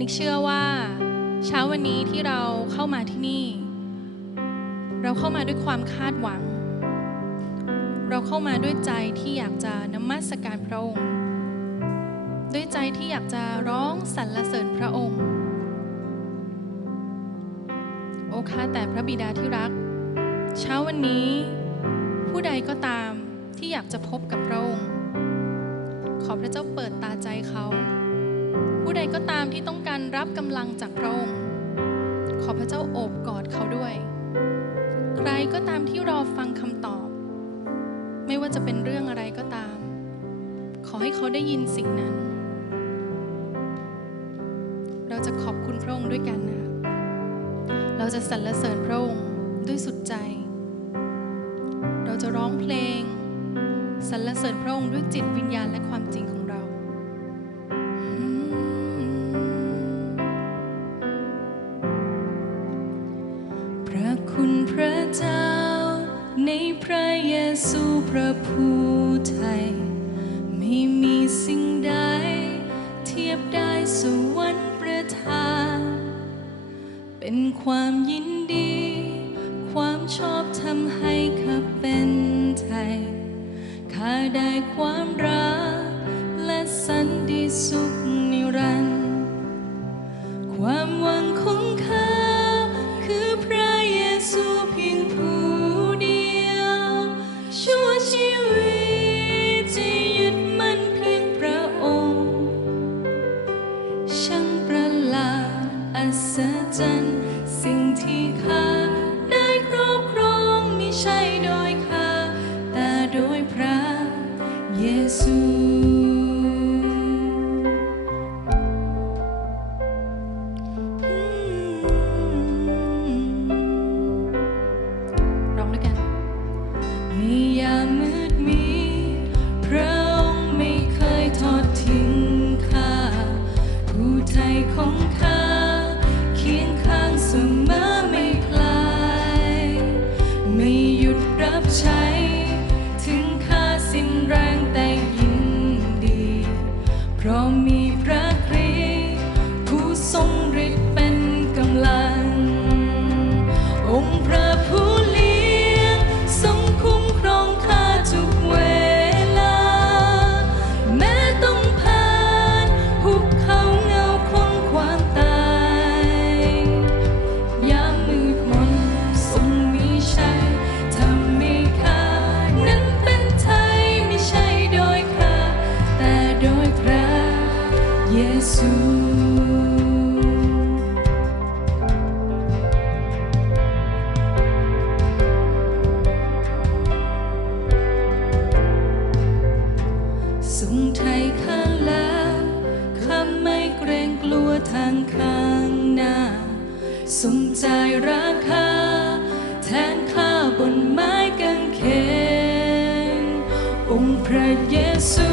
นิกเชื่อว่าเช้าวันนี้ที่เราเข้ามาที่นี่ เราเข้ามาด้วยความคาดหวัง เราเข้ามาด้วยใจที่อยากจะนมัสการพระองค์ ด้วยใจที่อยากจะร้องสรรเสริญพระองค์ โอ้ข้าแต่พระบิดาที่รัก เช้าวันนี้ ผู้ใดก็ตามที่อยากจะพบกับพระองค์ ขอพระเจ้าเปิดตาใจเขา ผู้ใดก็ตามที่ต้องการรับกำลังจากพระองค์ ขอพระเจ้าโอบกอดเขาด้วย ใครก็ตามที่รอฟังคำตอบ ไม่ว่าจะเป็นเรื่องอะไรก็ตาม ขอให้เขาได้ยินสิ่งนั้น เราจะขอบคุณพระองค์ด้วยกันนะคะเราจะสรรเสริญพระองค์ด้วยสุดใจ เราจะร้องเพลงสรรเสริญพระองค์ด้วยจิตวิญญาณและความจริง ระเจ้า ในพระเยซูพระผู้ไทย ไม่มีสิ่งใด เทียบได้สวรรค์ประทาน เป็นความยินดี ความชอบทำให้ข้าเป็นไทย ข้าได้ความรักและสันติสุข สิ่งที่ข้าได้ครอบครองไม่ใช่โดยข้าแต่โดยพระเยซู ทางข้างหน้าทรงจ่ายราคา แทนข้าบนไม้กางเขนองค์พระเยซู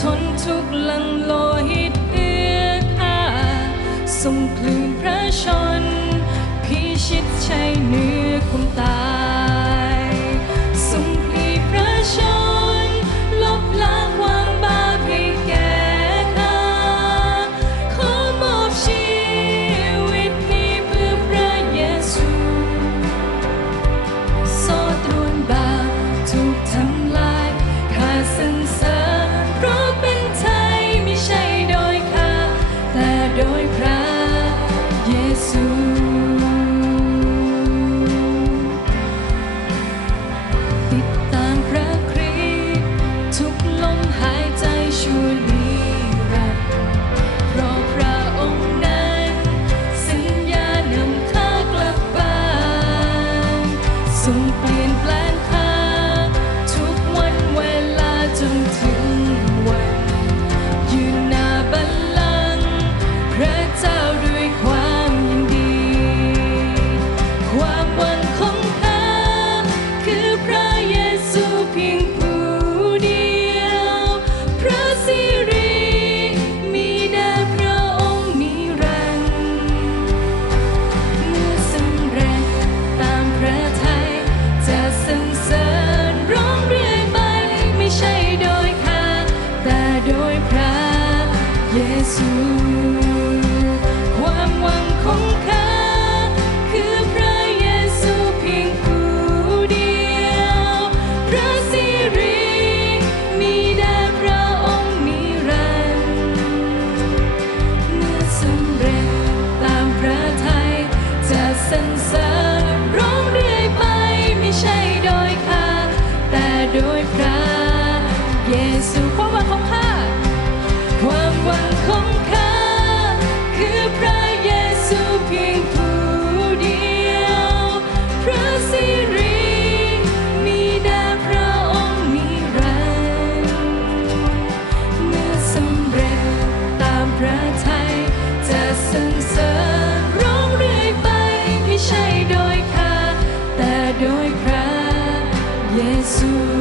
ทนทุกข์ลังโลหิตเพื่อข้าทรงคลื่นพระชนพิชิตชัยเนื้อความตา สรรเสริญร้อเรือไปไม่ใช่โดยข้าแต่โดยพระเยซู